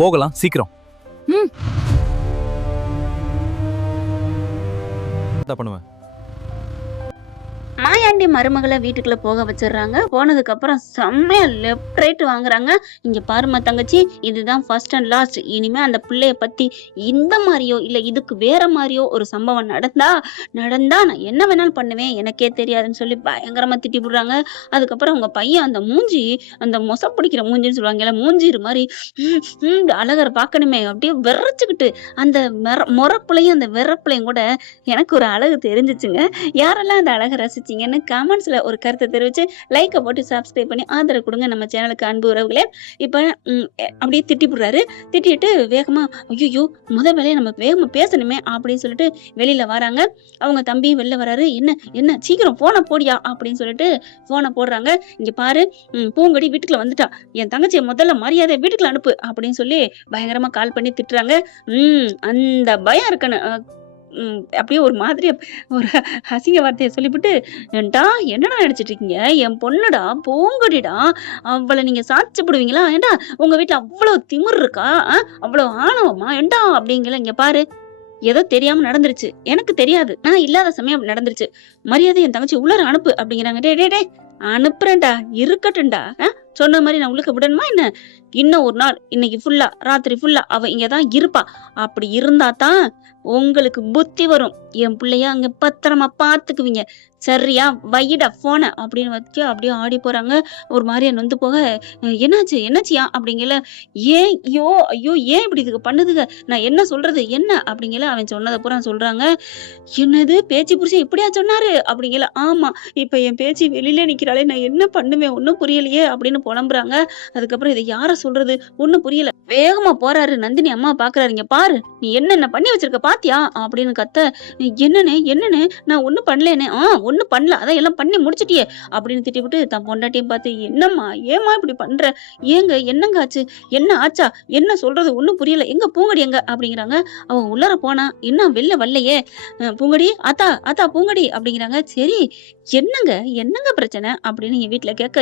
போகலாம் சீக்கிரம். ம். என்ன பண்ணுவேன்? மாயாண்டி மருமகளை வீட்டுக்குள்ள போக வச்சிடுறாங்க. போனதுக்கு அப்புறம் செம்மையா லெஃப்ட் ரைட் வாங்குறாங்க. இங்க பாருமா தங்கச்சி, இதுதான் ஃபர்ஸ்ட் அண்ட் லாஸ்ட். இனிமே அந்த பிள்ளைய பத்தி இந்த மாதிரியோ இல்ல இதுக்கு வேற மாதிரியோ ஒரு சம்பவம் நடந்தா நான் என்ன வேணாலும் பண்ணுவேன், எனக்கே தெரியாதுன்னு சொல்லி பயங்கரமா திட்டி விடுறாங்க. அதுக்கப்புறம் உங்க பையன் அந்த மூஞ்சி, அந்த மொச பிடிக்கிற மூஞ்சின்னு சொல்லுவாங்கல்ல, மூஞ்சிரு மாதிரி அழகரை பார்க்கணுமே அப்படியே விரைச்சுக்கிட்டு அந்த முறப்புலையும் அந்த விறப்புலையும் கூட எனக்கு ஒரு அழகு தெரிஞ்சிச்சுங்க. யாரெல்லாம் அந்த அழகை ரசிச்சீங்கன்னு கமெண்ட்ஸ்ல ஒரு கருத்தை தெரிவிச்சு லைக்கை போட்டு சப்ஸ்கிரைப் பண்ணி ஆதரவு கொடுங்க நம்ம சேனலுக்கு, அன்பு உறவுகளே. இப்போ அப்படியே திட்டி போடுறாரு. திட்டிட்டு வேகமா ஐயோ வேலையை நம்ம வேகமா பேசணுமே அப்படின்னு சொல்லிட்டு வெளியில வராங்க. அவங்க தம்பி வெளில வராரு. என்ன சீக்கிரம் போனை போடியா அப்படின்னு சொல்லிட்டு போனை போடுறாங்க. இங்க பாரு, பூங்கொடி வீட்டுக்குள்ள வந்துட்டா, என் தங்கச்சியை முதல்ல மரியாதை வீட்டுக்குள்ள அனுப்பு அப்படின்னு சொல்லி பயங்கரமா கால் பண்ணி திட்டுறாங்க. அந்த பயம் இருக்கணும். அப்படியே ஒரு மாதிரி ஒரு அசிங்க வார்த்தையை சொல்லிவிட்டு, ஏன்டா என்னடா நினைச்சிட்டு இருக்கீங்க, என் பொண்ணுடா பூங்கொடிடா, அவளை நீங்க சாட்சிப்படுவீங்களா? ஏண்டா உங்க வீட்டுல அவ்வளவு திமிர் இருக்கா, அவ்வளவு ஆணவமா ஏண்டா அப்படிங்கல. இங்க பாரு, ஏதோ தெரியாம நடந்துருச்சு, எனக்கு தெரியாது, நான் இல்லாத சமயம் நடந்துருச்சு, மரியாதை என் தங்கச்சி உள்ளார அனுப்பு அப்படிங்கிறாங்க. டே அனுப்புறேன்டா, இருக்கட்டும்டா, சொன்ன மாதிரி நான் உள்ளுக்க விடணுமா என்ன? இன்னும் ஒரு நாள், இன்னைக்கு ஃபுல்லா ராத்திரி ஃபுல்லா அவ இங்கதான் இருப்பா. அப்படி இருந்தா தான் உங்களுக்கு புத்தி வரும். என் பிள்ளைய அங்க பத்திரமா பாத்துக்குவீங்க, சரியா? வையிடா போன அப்படின்னு வச்சு அப்படியே ஆடி போறாங்க. ஒரு மாதிரியா நொந்து போக, என்னாச்சியா அப்படிங்கல. ஐயோ ஏன் இப்படி இதுக்கு பண்ணுதுங்க, நான் என்ன சொல்றது என்ன அப்படிங்கல. அவன் சொன்னதை பூரா சொல்றாங்க. என்னது பேச்சு புரிச்சு இப்படியா சொன்னாரு அப்படிங்கல. ஆமா, இப்ப என் பேச்சு வெளியில நிக்கிறாளே, நான் என்ன பண்ணுவேன் ஒன்னும் புரியலையே அப்படின்னு புலம்புறாங்க. அதுக்கப்புறம் இதை யார சொல்றது ஒன்னும் புரியல. வேகமா போறாரு. நந்தினி அம்மா பாக்குறாரு. இங்க பாரு, நீ என்னென்ன பண்ணி வச்சிருக்க பாத்தியா அப்படின்னு கத்த. என்னன்னு நான் ஒன்னும் பண்ணலேனே. ஒன்னும் பண்ணல, அதான் எல்லாம் பண்ணி முடிச்சிட்டியே அப்படின்னு திட்டிவிட்டு தன் பொண்டாட்டியும் பார்த்து, என்னம்மா ஏமா இப்படி பண்ற, ஏங்க என்னங்க ஆச்சு, என்ன ஆச்சா, என்ன சொல்றது ஒன்னும் புரியல, எங்க பூங்கடி எங்க அப்படிங்கிறாங்க. அவன் உள்ளார போனா இன்னும் வெளில வரலையே. பூங்கடி, ஆத்தா பூங்கடி அப்படிங்கிறாங்க. சரி என்னங்க பிரச்சனை அப்படின்னு என் வீட்டுல கேட்க,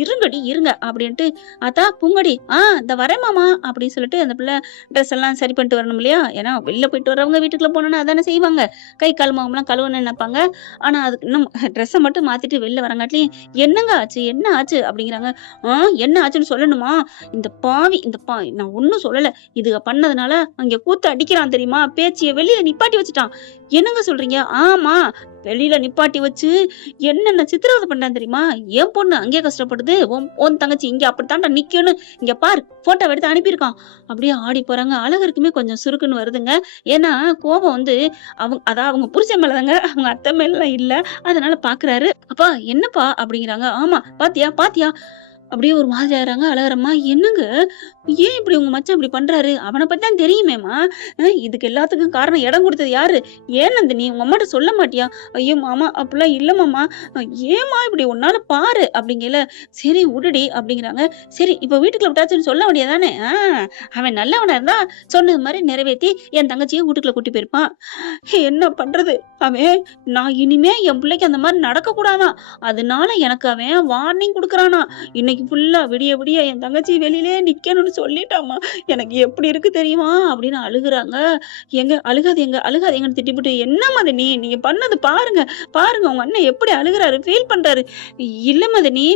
இருங்க அப்படின்ட்டு, ஆத்தா பூங்கடி இந்த வரேன் மாமா அப்படின்னு சொல்லிட்டு அந்த பிள்ளை ட்ரெஸ் எல்லாம் சரி பண்ணிட்டு வரணும் இல்லையா? ஏன்னா வெளில போயிட்டு வரவங்க வீட்டுக்குள்ள போனோன்னா அதானே செய்வாங்க, கை கால் முகம்லாம் கழுவணும்னு நினைப்பாங்க. ஆனா அதுக்கு இன்னும் ட்ரெஸ்ஸை மட்டும் மாத்திட்டு வெளில வரங்காட்டிலையும் என்ன ஆச்சு அப்படிங்கிறாங்க. என்ன ஆச்சுன்னு சொல்லணுமா? இந்த பாவி நான் ஒன்னும் சொல்லல, இதுக பண்ணதுனால அங்க கூத்து அடிக்கிறான் தெரியுமா, பேச்சிய வெளியில நிப்பாட்டி வச்சுட்டான். என்னங்க சொல்றீங்க? ஆமா, வெளியில நிப்பாட்டி வச்சு என்னென்ன சித்திரவதை பண்றான் தெரியுமா? என் பொண்ணு அங்கே கஷ்டப்படுது, உன் தங்கச்சி இங்க அப்படித்தாண்டா நிக்கணும், இங்க பாரு போட்டோ எடுத்து அனுப்பியிருக்கான். அப்படியே ஆடி போறாங்க. அழகருக்குமே கொஞ்சம் சுருக்குன்னு வருதுங்க. ஏன்னா கோபம் வந்து அவங்க புருஷன் மேலதாங்க, அவங்க அத்தை மேல இல்ல. அதனால பாக்குறாரு. அப்பா என்னப்பா அப்படிங்கிறாங்க. ஆமா பாத்தியா அப்படியே ஒரு மாதிரி ஆகிறாங்க. அழகரம்மா, என்னங்க ஏன் இப்படி உங்க மச்சான் இப்படி பண்றாரு, அவனை பத்தி தான் தெரியுமேம்மா, இதுக்கு எல்லாத்துக்கும் காரணம் இடம் கொடுத்தது யாரு, ஏன் நந்தினி உங்க அம்மாட்ட சொல்ல மாட்டியா? ஐயோ மாமா அப்படிலாம் இல்ல மாமா, ஏமா இப்படி ஒன்னால பாரு அப்படிங்கல. சரி விடுடி அப்படிங்கிறாங்க. சரி இப்ப வீட்டுக்குள்ள விட்டாச்சுன்னு சொல்ல வேண்டியதானே? அவன் நல்லவனா இருந்தா சொன்னது மாதிரி நிறைவேற்றி என் தங்கச்சியை வீட்டுக்குள்ள கூட்டி போயிருப்பான். என்ன பண்றது, அவன் நான் இனிமே என் பிள்ளைக்கு அந்த மாதிரி நடக்க கூடாதான், அதனால எனக்கு அவன் வார்னிங் கொடுக்குறானா. இன்னைக்கு ஃபுல்லா விடிய என் தங்கச்சி வெளியிலே நிக்கணும்னு சொல்லிட்டாமா, எனக்கு எப்படி இருக்கு தெரியுமா அப்படின்னு அழுகுறாங்க. அழுகாதீங்கன்னு திட்டிவிட்டு, என்ன மதனி நீங்க பண்ணது பாருங்க உங்க அண்ணன் எப்படி அழுகுறாரு, ஃபீல் பண்றாரு. இல்ல மதனி,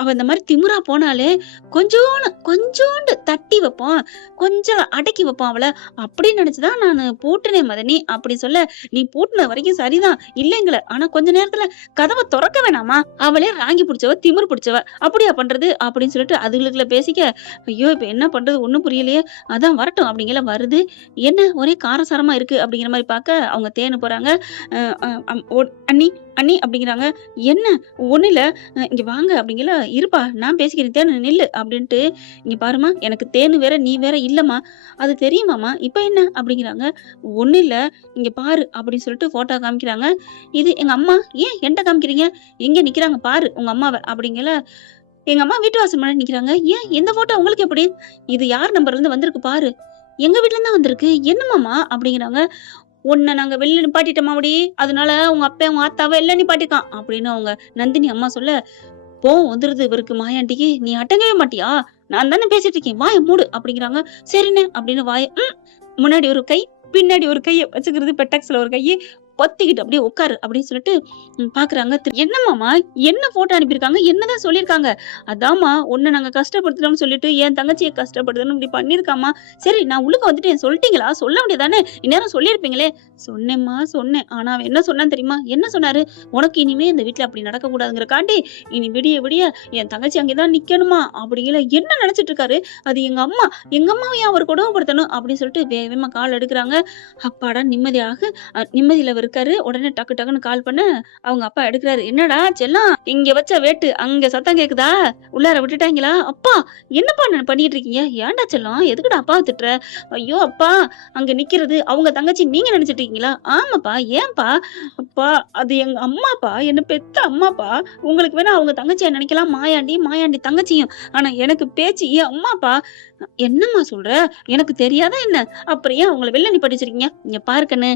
அவ இந்த மாதிரி திமிரா போனாலே கொஞ்சோண்டு தட்டி வைப்பான், கொஞ்சம் அடக்கி வைப்பான் அவளை அப்படின்னு நினைச்சுதான் நான் பூட்டினேன் மதனி அப்படி சொல்ல. நீ பூட்டின வரைக்கும் சரிதான் இல்லைங்கள, ஆனா கொஞ்ச நேரத்துல கதவை திறக்க வேணாமா, அவளே ராங்கி பிடிச்சவ திமிர் பிடிச்சவ அப்படியா பண்றது அப்படின்னு சொல்லிட்டு அதுகளுக்குள்ள பேசிக்க. ஐயோ இப்ப என்ன பண்றது ஒண்ணும் புரியலையே, அதான் வரட்டும் அப்படிங்கிற வருது. என்ன ஒரே காரசாரமா இருக்கு அப்படிங்கிற மாதிரி பார்க்க அவங்க தேனு போறாங்க. அண்ணி அப்படிங்கிறாங்க. என்ன ஒண்ணு இல்ல, இங்க வாங்க அப்படிங்கல. இருப்பா நான் பேசிக்கிறேன், தேனு நில்லு அப்படின்ட்டு. இங்க பாருமா, எனக்கு தேனு வேற நீ வேற இல்லம்மா, அது தெரியுமாமா, இப்ப என்ன அப்படிங்கிறாங்க. ஒண்ணு இல்ல, இங்க பாரு அப்படின்னு சொல்லிட்டு போட்டோ காமிக்கிறாங்க. இது எங்க அம்மா, ஏன் என்கிட்ட காமிக்கிறீங்க, எங்க நிக்கிறாங்க பாரு உங்க அம்மாவை அப்படிங்கல. எங்க அம்மா வீட்டு வாசல் முன்னாடி நிக்கிறாங்க. ஏன் இந்த போட்டோ உங்களுக்கு எப்படி, இது யார் நம்பர்ல இருந்து வந்திருக்கு பாரு, எங்க வீட்டுல இருந்தா வந்திருக்கு, என்னமாமா அப்படிங்கிறாங்க. உன்னை நாங்க வெளில நிப்பாட்டிட்டோமா அப்படி, அதனால உங்க அப்பா உங்க ஆத்தாவை எல்லாம் நிப்பாட்டிக்கான் அப்படின்னு அவங்க நந்தினி அம்மா சொல்ல. வந்துருது இவருக்கு மாயாண்டிக்கு. நீ அடங்கவே மாட்டியா நான் தானே பேசிட்டு இருக்கேன், வாய மூடு அப்படிங்கிறாங்க. சரிண்ணே அப்படின்னு முன்னாடி ஒரு கை பின்னாடி ஒரு கையை வச்சுக்கிறது, பெட்டக்ஸ்ல ஒரு கையை பொத்திக்கிட்டு அப்படியே உட்காரு அப்படின்னு சொல்லிட்டு பாக்குறாங்க. என்னமாமா என்ன போட்டோ அனுப்பியிருக்காங்க, என்னதான் சொல்லியிருக்காங்க? அதாம்மா உன்னை நாங்க கஷ்டப்படுத்துறோம்னு சொல்லிட்டு என் தங்கச்சியை கஷ்டப்படுத்தணும் இப்படி பண்ணிருக்காமா. சரி நான் உள்ளுக்க வந்துட்டேன், சொல்லிட்டீங்களா? சொல்ல வேண்டியதானே, இந்நேரம் சொல்லியிருப்பீங்களே. சொன்னேம்மா சொன்னேன், ஆனா அவன் என்ன சொன்னான்னு தெரியுமா? என்ன சொன்னாரு? உனக்கு இனிமே இந்த வீட்டுல அப்படி நடக்க கூடாதுங்கிறக்காண்டி இனி விடிய விடிய என் தங்கச்சி அங்கேதான் நிக்கணுமா அப்படிங்கிற என்ன நினைச்சிட்டு இருக்காரு. அது எங்க அம்மாவை அவர் கொடுமைப்படுத்தணும் அப்படின்னு சொல்லிட்டு வேகமா கால் எடுக்கிறாங்க. அப்பாடா நிம்மதியில இருக்காரு. உடனே டக்கு டக்குன்னு கால் பண்ண அவங்க அப்பா எடுக்கிறாரு. என்னடா செல்லம், இங்க வச்ச வேட்டு அங்க சத்தம் கேக்குதா? உள்ளார விட்டுட்டாங்களா? அப்பா என்னப்பா பண்ணிட்டு இருக்கீங்க? ஏன்டா செல்லம், எதுக்குடா அப்பாவை திட்டுற? ஐயோ அப்பா, அங்க நிக்கிறது அவங்க தங்கச்சி நீங்க நினைச்சிட்டு இருக்கீங்களா? ஆமாப்பா. ஏன்பா? அப்பா அது எங்க அம்மாப்பா, என்ன பெத்த அம்மாப்பா. உங்களுக்கு வேணா அவங்க தங்கச்சியா நினைக்கலாம், மாயாண்டி தங்கச்சியும். ஆனா எனக்கு பேச்சு என் அம்மாப்பா. என்னம்மா சொல்ற? எனக்கு தெரியாதா என்ன? அப்புறம் ஏன் அவங்களை வெளில நீ படிச்சிருக்கீங்க? இங்க பாருக்கன்னு,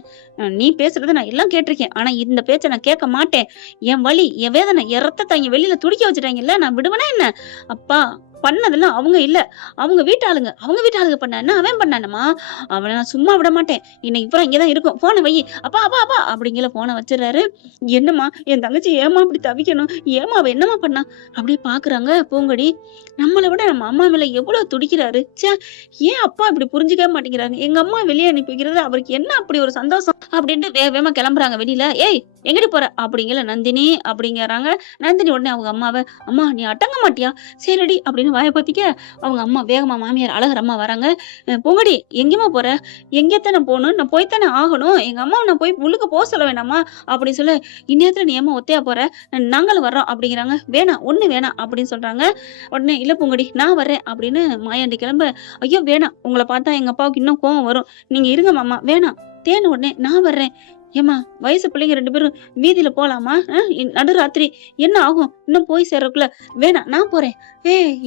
நீ பேசுறத நான் எல்லாம் கேட்டிருக்கேன். ஆனா இந்த பேச்சை நான் கேட்க மாட்டேன். என் வலி, என் வேதனை, என் ரத்தத்தை இங்க வெளியில துடிக்க வச்சுட்டாங்கல்ல, நான் விடுவேனா என்ன? அப்பா பண்ணதெல்லாம் அவங்க இல்ல, அவங்க வீட்டாளுங்க பண்ண அவன் பண்ணானமா. அவனை நான் சும்மா விட மாட்டேன். இன்னைக்கு பூரா இங்கதான் இருக்கும். போனை வை. அப்பா அப்பா அப்பா அப்படிங்கிற போனை வச்சிடறாரு. என்னம்மா என் தங்கச்சி ஏமா அப்படி தவிக்கணும்? ஏமா அவ என்னமா பண்ணா? அப்படி பாக்குறாங்க பூங்கொடி. நம்மளை விட நம்ம அம்மா மேல எவ்வளவு துடிக்கிறாரு. ஏன் அப்பா இப்படி புரிஞ்சுக்கவே மாட்டேங்கிறாங்க? எங்க அம்மா வெளியே அனுப்பி வைக்கிறது அவருக்கு என்ன அப்படி ஒரு சந்தோஷம் அப்படின்ட்டு வேகமா கிளம்புறாங்க வெளியில. ஏய் எங்கடி போற அப்படிங்கிற நந்தினி அப்படிங்கிறாங்க. நந்தினி உடனே அவங்க அம்மாவை, அம்மா நீ அடங்க மாட்டியா? சரிடி அப்படின்னு வாயை பத்திக்க அவங்க அம்மா வேகமா மாமியார் அழகர் அம்மா வராங்க. பூங்கொடி எங்கேயுமா போற? எங்கேத்தானே போகணும், நான் போய்த்தானே ஆகணும். எங்க அம்மாவை நான் போய் உள்ளுக்க போக சொல்ல வேணாமா அப்படின்னு சொல்ல, இந்நேரத்துல நீ ஏமா ஒத்தையா போற? நாங்களும் வர்றோம் அப்படிங்கிறாங்க. வேணாம் அப்படின்னு சொல்றாங்க. உடனே இல்ல பூங்கொடி நான் வர்றேன் அப்படின்னு மாயாண்டி கிளம்ப, ஐயோ வேணாம், உங்களை பார்த்தா எங்க அப்பாவுக்கு இன்னும் கோவம் வரும், நீங்க இருங்க மாமா, வேணாம். தேன் உடனே நான் வர்றேன். ஏமா வயசு பிள்ளைங்க 2 பேரும் வீதியில போலாமா? நடுராத்திரி என்ன ஆகும்? இன்னும் போய் சேர்றதுக்குள்ள வேணாம் நான் போறேன்.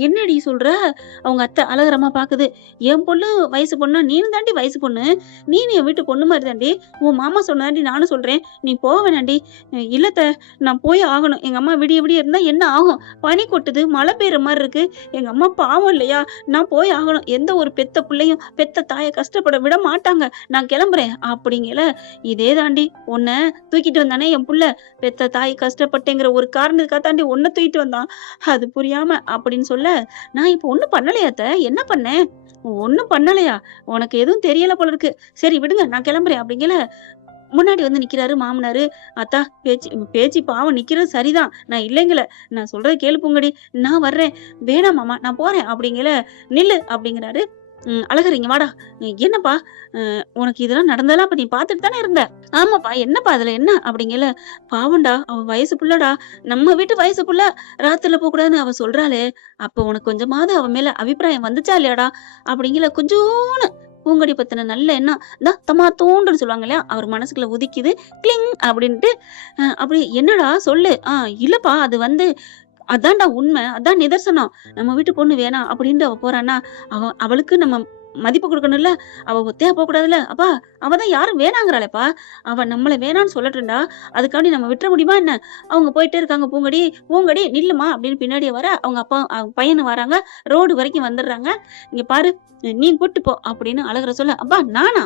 என்னடி சொல்ற? அவங்க அத்தை அழகரமா பாக்குது. என் பொண்ணு வயசு பொண்ணு, நீனு தாண்டி வயசு பொண்ணு, நீனு என் வீட்டு பொண்ணு மாதிரி தாண்டி, உன் மாமா சொன்னாண்டி நானும் சொல்றேன், நீ போக வேணாண்டி. இல்லத்த நான் போய் ஆகணும். எங்க அம்மா விடிய விடிய இருந்தா என்ன ஆகும்? பனி கொட்டுது, மழை பெய்யுற மாதிரி இருக்கு. எங்க அம்மா பாவம் இல்லையா? நான் போய் ஆகணும். எந்த ஒரு பெத்த பிள்ளையும் பெத்த தாயை கஷ்டப்பட விட மாட்டாங்க. நான் கிளம்புறேன் அப்படிங்கல. இதே தாண்டி உன்னை தூக்கிட்டு வந்தானே என் புள்ள, பெத்த தாய் கஷ்டப்பட்டேங்கிற ஒரு காரணத்துக்காக தாண்டி உன்னை தூக்கிட்டு வந்தான். அது புரியாம அப்படின்னு சொல்ல, நான் இப்ப ஒண்ணும் பண்ணலையாத்த, என்ன பண்ணேன்? ஒண்ணும் பண்ணலையா? உனக்கு எதுவும் தெரியல போல இருக்கு. சரி விடுங்க நான் கிளம்புறேன் அப்படிங்கல. முன்னாடி வந்து நிக்கிறாரு மாமனாரு. அத்தா பேச்சு பாவம் நிக்கிறது சரிதான், நான் இல்லைங்கல, நான் சொல்றது கேளு பூங்கொடி, நான் வர்றேன். வேணாம் மாமா நான் போறேன் அப்படிங்கல. நில்லு அப்படிங்கிறாரு. அழகர் இங்க வாடா. என்னப்பா உனக்கு இதெல்லாம் நடந்ததெல்லாம் அப்ப நீ பாத்துட்டு தானே இருந்த? ஆமாப்பா. என்னப்பா அதுல என்ன அப்படிங்கல. பாவம்டா, அவ வயசு புள்ளடா, நம்ம வீட்டு வயசு புள்ள, ராத்திரில போக கூடாதுன்னு அவ சொல்றாளே, அப்ப உனக்கு கொஞ்சமாவது அவ மேல அபிப்பிராயம் வந்துச்சா இல்லையாடா அப்படிங்கல. கொஞ்சோன்னு பூங்கொடி பத்தின நல்ல எண்ணம் தான் தமா தோண்டுன்னு சொல்லுவாங்க இல்லையா, அவர் மனசுக்குள்ள உதிக்குது. கிளிங் அப்படின்ட்டு. அப்படி என்னடா சொல்லு. இல்லப்பா அது வந்து அதான்டா உண்மை, அதான் நிதர்சனம். நம்ம வீட்டு பொண்ணு வேணாம் அப்படின்ட்டு அவ போறான்னா, அவளுக்கு நம்ம மதிப்பு கொடுக்கணும்ல. அவ ஒத்தையா போக கூடாதுல்ல. அப்பா அவதான் யாரும் வேணாங்கிறாளேப்பா, அவ நம்மள வேணான்னு சொல்லட்டும்டா, அதுக்காண்டி நம்ம விட்டுற முடியுமா என்ன? அவங்க போயிட்டே இருக்காங்க. பூங்கொடி நில்லுமா அப்படின்னு பின்னாடியே வர அவங்க அப்பா பையனு வராங்க. ரோடு வரைக்கும் வந்துடுறாங்க. இங்க பாரு நீ கூட்டு போ அப்படின்னு அழகர சொல்ல, அப்பா நானா?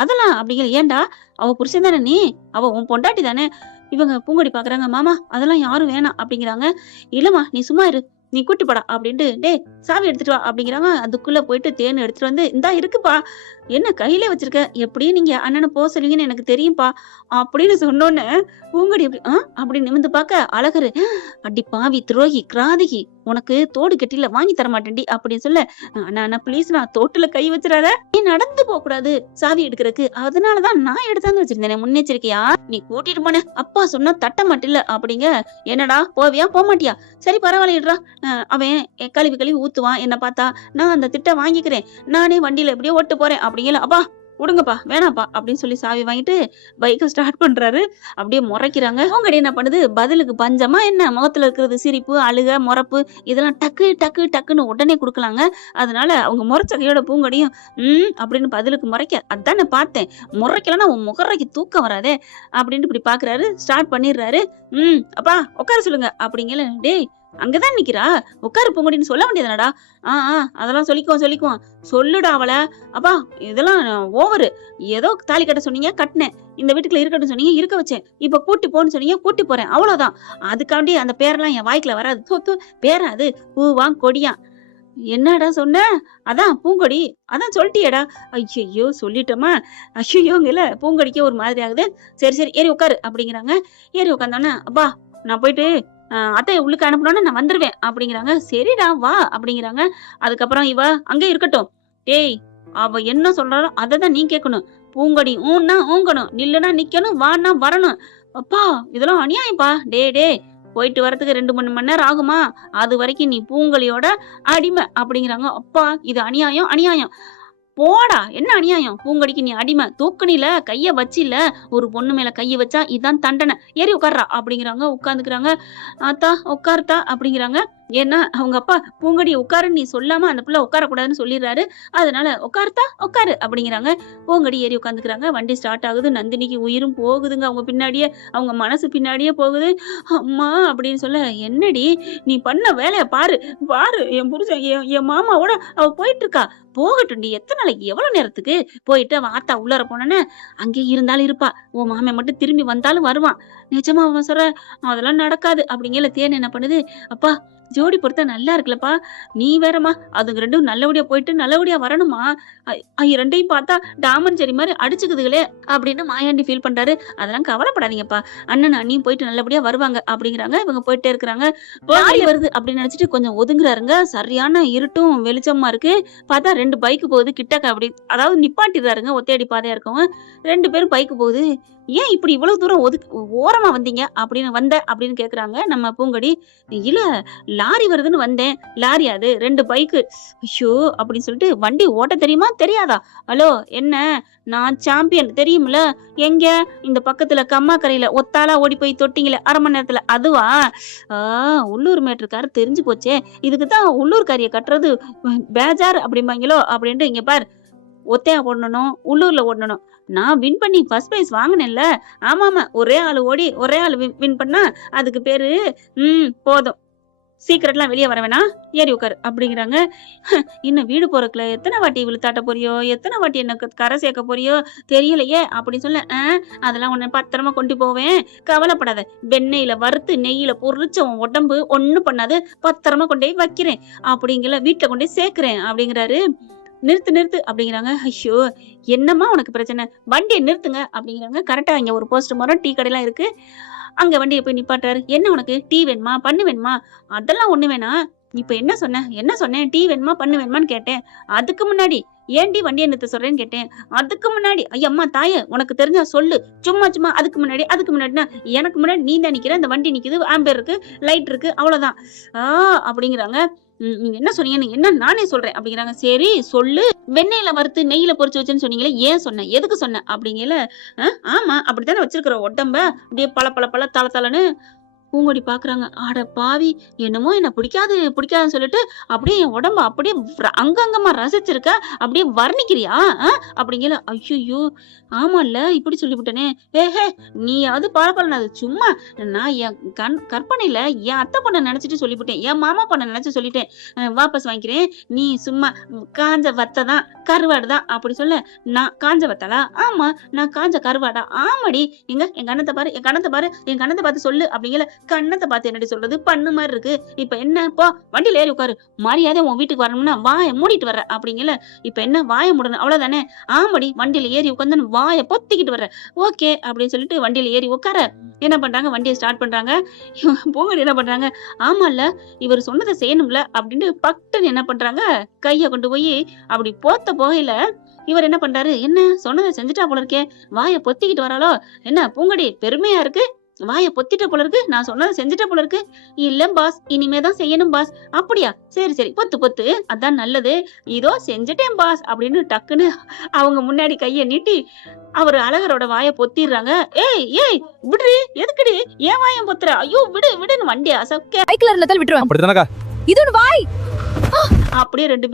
அதெல்லாம் அப்படிங்கிற. ஏன்டா அவ புருஷன் தானே நீ, அவ உன் பொண்டாட்டி தானே. இவங்க பூங்கொடி பாக்குறாங்க. மாமா அதெல்லாம் யாரும் வேணாம் அப்படிங்கிறாங்க. இல்லம்மா நீ சும்மா இரு, நீ கூட்டி போடா அப்படின்ட்டு, டே சாவி எடுத்துட்டு வா அப்படிங்கிறாங்க. அதுக்குள்ள போயிட்டு தேன் எடுத்துட்டு வந்து, இந்தா இருக்குப்பா, என்ன கையிலே வச்சிருக்க, எப்படியும் நீங்க அண்ணனை போக சொல்லுவீங்கன்னு எனக்கு தெரியும்பா அப்படின்னு சொன்னோன்னு பூங்கொடி அப்படின்னு நிமிந்து பார்க்க அழகரு, அடி பாவி துரோகி கிராதிகி, உனக்கு தோடு கட்டில வாங்கி தர மாட்டேன்டி அப்படின்னு சொல்ல, அண்ணா ப்ளீஸ் நான் தோட்டுல கை வச்சிடாத, நீ நடந்து போக கூடாது சாவி எடுக்கிறதுக்கு, அதனாலதான் நான் எடுத்தாந்து வச்சிருந்தேன் முன்னெச்சரிக்கையா, நீ கூட்டிட்டு போன அப்பா சொன்னா தட்ட மாட்டில்ல அப்படிங்க. என்னடா போவியா போக மாட்டியா? சரி பரவாயில்லடா, அவன் கழுவி ஊத்துவான் என்ன பார்த்தா, நான் அந்த திட்டம் வாங்கிக்கிறேன், நானே வண்டியில எப்படியோ ஓட்டு போறேன் அப்படிங்கல. அப்பா விடுங்கப்பா வேணாப்பா அப்படின்னு சொல்லி சாவி வாங்கிட்டு பைக்கை ஸ்டார்ட் பண்றாரு. அப்படியே முறைக்கிறாங்க. அவங்க என்ன பண்ணுது, பதிலுக்கு பஞ்சமா என்ன, முகத்துல இருக்கிறது சிரிப்பு அழுக முறப்பு இதெல்லாம் டக்கு டக்கு டக்குன்னு உடனே கொடுக்கலாங்க. அதனால அவங்க முறைச்ச கையோட பூங்கொடியும் அப்படின்னு பதிலுக்கு முறைக்க, அதானே பார்த்தேன், முறைக்கலன்னா உன் முகரைக்கு தூக்கம் வராதே அப்படின்ட்டு இப்படி பாக்குறாரு. ஸ்டார்ட் பண்ணிடுறாரு. அப்பா உட்கார சொல்லுங்க அப்படிங்கல. டேய் அங்கதான் நிக்கிறா, உட்காரு பூங்கொடின்னு சொல்ல வேண்டியதுனடா. அதெல்லாம் சொல்லிக்குவோம். சொல்லுடா அவளை. அப்பா இதெல்லாம் ஓவரு. ஏதோ தாலி கட்ட சொன்னீங்க, கட்டினேன். இந்த வீட்டுக்குள்ள இருக்கட்டும் சொன்னீங்க, இருக்க வச்சேன். இப்ப கூட்டி போன்னு சொன்னீங்க, கூட்டி போறேன். அவ்வளவுதான். அதுக்காண்டி அந்த பேரெல்லாம் என் வாய்க்குல வராது. தூ பேரா அது? பூவா கொடியா? என்னடா சொன்ன? அதான் பூங்கொடி. அதான் சொல்லிட்டியேடா. ஐயையோ சொல்லிட்டோமா? ஐயையோங்கல்ல பூங்கொடிக்கு ஒரு மாதிரி ஆகுது. சரி ஏறி உட்காரு அப்படிங்கிறாங்க. ஏறி உட்காந்தோன்னே, அப்பா நான் போயிட்டு அத்தைய உள்ளுக்கு அனுப்பணும்னு நான் வந்துருவேன் அப்படிங்கிறாங்க. சரிடா வா அப்படிங்கிறாங்க. அதுக்கப்புறம் இவ அங்கே இருக்கட்டும். டேய் அவ என்ன சொல்றாளோ அததான் நீ கேட்கணும். பூங்கொடி ஊன்னா ஊங்கணும், நில்லுனா நிக்கணும், வான்னா வரணும். அப்பா இதெல்லாம் அநியாயம்ப்பா. டே போயிட்டு வரதுக்கு 2-3 மணி நேரம் ஆகுமா? அது வரைக்கும் நீ பூங்கொழியோட அடிமை அப்படிங்கிறாங்க. அப்பா இது அநியாயம். போடா என்ன அநியாயம்? பூங்கொடிக்கு நீ அடிமை. தூக்குனில கைய வச்சில, ஒரு பொண்ணு மேல கைய வச்சா இதான் தண்டனை. ஏறி உட்கார்றா அப்படிங்கிறாங்க. உட்கார்ந்துக்கிறாங்க. ஆத்தா உட்காருத்தா அப்படிங்கிறாங்க. ஏன்னா அவங்க அப்பா பூங்கொடி உட்காருன்னு நீ சொல்லாம அந்த பிள்ளை உட்காரக்கூடாதுன்னு சொல்லிடுறாரு. அதனால உட்காருத்தா உட்காரு அப்படிங்கிறாங்க. பூங்கொடி ஏறி உட்காந்துக்கிறாங்க. வண்டி ஸ்டார்ட் ஆகுது. நந்தினிக்கு உயிரும் போகுதுங்க. அவங்க பின்னாடியே, அவங்க மனசு பின்னாடியே போகுது. அம்மா அப்படின்னு சொல்ல, என்னடி நீ பண்ண வேலைய பாரு என் புருஷன் என் மாமாவோட அவ போயிட்டு இருக்கா. போகட்டும்டி, எத்தனை நாளைக்கு, எவ்வளவு நேரத்துக்கு? போயிட்டு அவன் ஆத்தா உள்ளார போனேன்னு அங்கே இருந்தாலும் இருப்பா. உன் மாமன் மட்டும் திரும்பி வந்தாலும் வருவான். நிஜமா அவன் சொல்ற அதெல்லாம் நடக்காது அப்படிங்கல. தேன் என்ன பண்ணுது, அப்பா ஜோடி பொறுத்த நல்லா இருக்குல்லப்பா, நீ வேறம்மா, அதுங்க ரெண்டும் நல்லபடியா போயிட்டு நல்லபடியா வரணுமா? ரெண்டையும் பார்த்தா டாமன் சரி மாதிரி அடிச்சுக்குதுகளே அப்படின்னு மாயாண்டி ஃபீல் பண்றாரு. அதெல்லாம் கவலைப்படாதீங்கப்பா, அண்ணன் அண்ணியும் போயிட்டு நல்லபடியா வருவாங்க அப்படிங்கிறாங்க. இவங்க போயிட்டே இருக்கிறாங்க. லாரி வருது அப்படின்னு நினைச்சிட்டு கொஞ்சம் ஒதுங்குறாருங்க. சரியான இருட்டும் வெளிச்சமா இருக்கு. பார்த்தா 2 பைக்கு போகுது கிட்டக்க. அப்படி அதாவது நிப்பாட்டிடுறாருங்க. ஒத்தையடி பாதையா இருக்கவங்க 2 பேரும் பைக்கு போகுது. ஏன் இப்படி இவ்வளவு தூரம் ஓரமா வந்தீங்க அப்படின்னு கேக்குறாங்க நம்ம பூங்கொடி. இல்ல லாரி வருதுன்னு வந்தேன். லாரி அது 2 பைக்கு. ஐயோ அப்படின்னு சொல்லிட்டு, வண்டி ஓட்ட தெரியுமா தெரியாதா? ஹலோ என்ன, நான் சாம்பியன் தெரியுமில்ல? எங்க இந்த பக்கத்துல கம்மாக்கரையில ஒத்தாலா ஓடி போய் தொட்டிங்களே 1/2 மணி நேரத்துல, அதுவா? உள்ளூர் மேட்டருக்காரு தெரிஞ்சு போச்சே. இதுக்குதான் உள்ளூர்காரிய கட்டுறது பேஜார் அப்படிம்பாங்களோ அப்படின்ட்டு. இங்க பார், ஒத்தையா ஓடணும், உள்ளூர்ல ஓடணும். நான் வின் பண்ணி ஃபர்ஸ்ட் பிரைஸ் வாங்கினேன்ல. ஆமாமா, ஒரே ஆளு வின் பண்ணா அதுக்கு பேரு போதும். சீக்கிரட்லாம் வெளியே வர வேணாம், ஏறி உட்காரு அப்படிங்கிறாங்க. இன்னும் வீடு போறதுல எத்தனை வாட்டி விழுத்தாட்ட போறியோ, எத்தனை வாட்டி எனக்கு கரை சேர்க்க போறியோ தெரியலையே அப்படின்னு சொல்ல. அதெல்லாம் உன்னை பத்திரமா கொண்டு போவேன், கவலைப்படாத. வெண்ணெயில வறுத்து நெய்யில பொறிச்ச உன் உடம்பு ஒண்ணும் பண்ணாது, பத்திரமா கொண்டே வைக்கிறேன் அப்படிங்கல, வீட்டுல கொண்டே சேர்க்கிறேன் அப்படிங்கிறாரு. நிறுத்து அப்படிங்கிறாங்க. ஐயோ என்னம்மா உனக்கு பிரச்சனை, வண்டியை நிறுத்துங்க அப்படிங்கிறாங்க. கரெக்டா இங்க ஒரு போஸ்ட் மரம், டீ கடையெல்லாம் இருக்கு. அங்க வண்டியை போய் நிப்பாட்டுறாரு. என்ன உனக்கு டீ வேணுமா, பண்ணு வேணுமா? அதெல்லாம் ஒண்ணு வேணாம். இப்ப என்ன சொன்னேன்? டீ வேணுமா, பண்ணு வேணுமான்னு கேட்டேன். அதுக்கு முன்னாடி ஏன்டி வண்டியை நிறுத்த சொல்றேன்னு கேட்டேன். அதுக்கு முன்னாடி ஐயம்மா தாயே உனக்கு தெரிஞ்சா சொல்லு. சும்மா அதுக்கு முன்னாடினா எனக்கு முன்னாடி நீ தான் நிக்கிற, இந்த வண்டி நிக்குது, ஆம்பேர் இருக்கு, லைட் இருக்கு, அவ்வளவுதான். அப்படிங்கிறாங்க. நீங்க என்ன சொன்னீங்க, நீங்க என்ன நானே சொல்றேன் அப்படிங்கிறாங்க. சரி சொல்லு. வெண்ணெயில வறுத்து நெய்யில பொரிச்சு வச்சேன்னு சொன்னீங்களே, ஏன் சொன்ன, எதுக்கு சொன்ன அப்படிங்கல. ஆமா அப்படித்தானே வச்சிருக்கிற உடம்ப, அப்படியே பல தலன்னு. பூங்கொடி பாக்குறாங்க. ஆட பாவி, என்னமோ என்ன பிடிக்காதுன்னு சொல்லிட்டு அப்படியே என் உடம்ப அப்படியே அங்கங்கமா ரசிச்சிருக்க, அப்படியே வர்ணிக்கிறியா அப்படிங்கல. ஐயோ ஆமால்ல, இப்படி சொல்லிவிட்டனே. நீ அது பரவாயில்ல, அது சும்மா நான் என் கற்பனையில என் அத்தை பண்ண நினைச்சிட்டு சொல்லிவிட்டேன், என் மாமா பண்ண நினைச்சு சொல்லிட்டேன், வாபஸ் வாங்கிக்கிறேன். நீ சும்மா காஞ்ச வத்தை தான், கருவாடு தான் அப்படி சொல்ல. நான் காஞ்ச வத்தலா? ஆமா நான் காஞ்ச கருவாடா? ஆமாடி. என் கண்ணத்தை பாரு, என் கண்ணத்தை பார்த்து சொல்லு அப்படிங்கல. கண்ணத்தை பார்த்து என்னடி சொல்றது, பண்ணு மாதிரி இருக்கு. இப்ப என்ன, போ வண்டியில ஏறி உட்காரு, மரியாதை உன் வீட்டுக்கு வரணும்னா வாயை மூடிட்டு வர்ற அப்படிங்கல. இப்ப என்ன வாயை மூடணும் அவ்வளவுதானே? ஆமாடி, வண்டியில ஏறி உட்காந்து வாயை பொத்திக்கிட்டு வர்ற. ஓகே அப்படின்னு சொல்லிட்டு வண்டியில ஏறி உட்கார என்ன பண்றாங்க, வண்டியை ஸ்டார்ட் பண்றாங்க. பூங்கொடி என்ன பண்றாங்க, ஆமால இவர் சொன்னதை செய்யணும்ல அப்படின்னு பட்டுன்னு என்ன பண்றாங்க, கைய கொண்டு போய் அப்படி போத்த போகையில இவர் என்ன பண்றாரு, என்ன சொன்னதை செஞ்சுட்டா போல இருக்கே, வாயை பொத்திக்கிட்டு வராளோ என்ன பூங்கொடி, பெருமையா இருக்கு, வாயை பொத்திட்ட போல இருக்கு, நான் சொன்னதை செஞ்சுட்ட போல இருக்கு. இல்ல பாஸ், இனிமேதான் செய்யணும் பாஸ். அப்படியா, சரி பொத்து, அதான் நல்லது, இதோ செஞ்சுட்டேன் பாஸ் அப்படின்னு டக்குன்னு அவங்க முன்னாடி கைய நீட்டி அவர் அழகரோட வாயை பொத்திடுறாங்க. ஏய் விடுறி, எதுக்குடி ஏன் வாயம் பொத்துற? ஐயோ விடுன்னு வண்டி அசக்க அப்படியே 2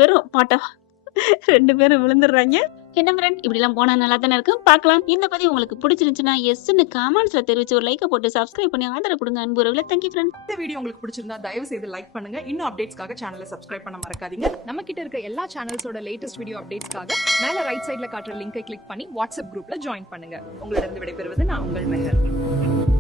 பேரும் விழுந்துடுறாங்க. என்ன ஃப்ரெண்ட் இப்படிலாம் போனா நல்லா தானே இருக்கும். பார்க்கலாம். இந்த பதிவு உங்களுக்கு பிடிச்சிருந்துச்சுன்னா எஸ்ன்னு கமெண்ட்ஸ்ல தெரிவிச்சு ஒரு லைக்கை போட்டு சப்ஸ்கிரைப் பண்ணி ஆதரவு கொடுங்க அன்பு உறவுகளே. Thank you friend. இந்த வீடியோ உங்களுக்கு பிடிச்சிருந்தா தயவு செய்து லைக் பண்ணுங்க. இன்னும் அப்டேட்ஸ்க்காக சேனலை சப்ஸ்கிரைப் பண்ண மறக்காதீங்க. நம்ம கிட்ட இருக்க எல்லா சேனல்ஸோட லேட்டஸ்ட் வீடியோ அப்டேட்ஸ்க்காக மேல ரைட் சைடுல காட்டுற லிங்கை கிளிக் பண்ணி வாட்ஸ்அப் குரூப்ல ஜாயின் பண்ணுங்க. உங்களிடம் விடைபெறுவது நான் உங்கள் மெஹர்.